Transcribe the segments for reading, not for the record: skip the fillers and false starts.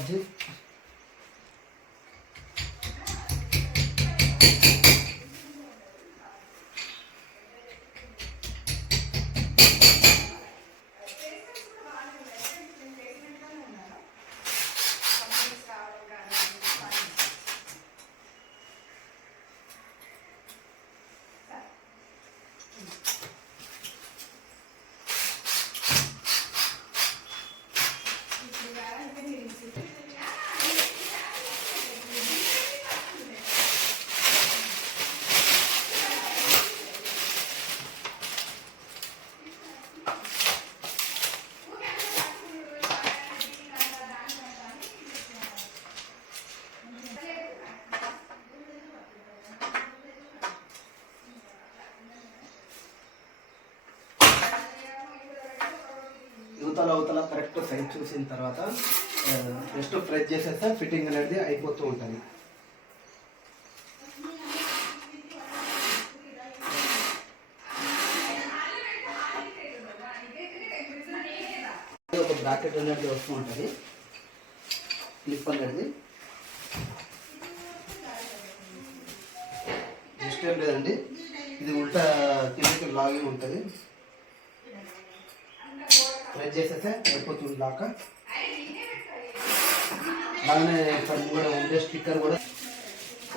బాబ్జీ. అవతల correct size చూసిన తర్వాత జస్ట్ ప్రెస్ చేసేస్తే ఫిట్టింగ్ అనేది అయిపోతూ ఉంటుంది. ఒక బ్రాకెట్ అనేది వస్తూ ఉంటుంది, క్లిప్ అనేది జస్ట్ ఏం లేదండి, ఇది ఉల్టా కిందకి లాగే ఉంటుంది. ప్రెస్ చేసేస్తే అయిపోతుంది లాక. అలానే ఇక్కడ కూడా ఉండే స్టిక్కర్ కూడా.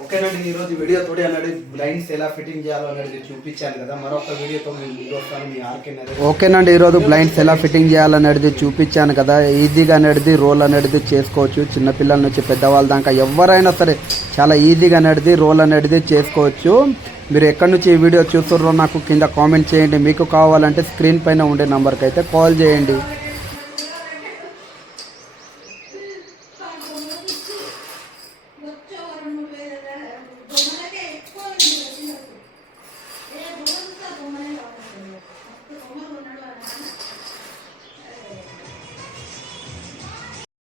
ఓకేనండి, ఈరోజు వీడియో తోటి అనేది బ్లైండ్స్ ఎలా ఫిట్టింగ్ చేయాలో అనేది చూపించాను కదా. మరొక వీడియోతో మేము ముందు వస్తాను మీ ఆర్కే. ఓకేనండి, ఈరోజు బ్లైండ్స్ ఎలా ఫిట్టింగ్ చేయాలనేది చూపించాను కదా. ఈజీగా అనేది రోల్ అనేది చేసుకోవచ్చు. చిన్నపిల్లల నుంచి పెద్దవాళ్ళ దాకా ఎవరైనా సరే చాలా ఈజీగా అనేది రోల్ అనేది చేసుకోవచ్చు. మీరు ఎక్కడి నుంచి ఈ వీడియో చూస్తున్నారో నాకు కింద కామెంట్ చేయండి. మీకు కావాలంటే స్క్రీన్ పైన ఉండే నెంబర్కి అయితే కాల్ చేయండి.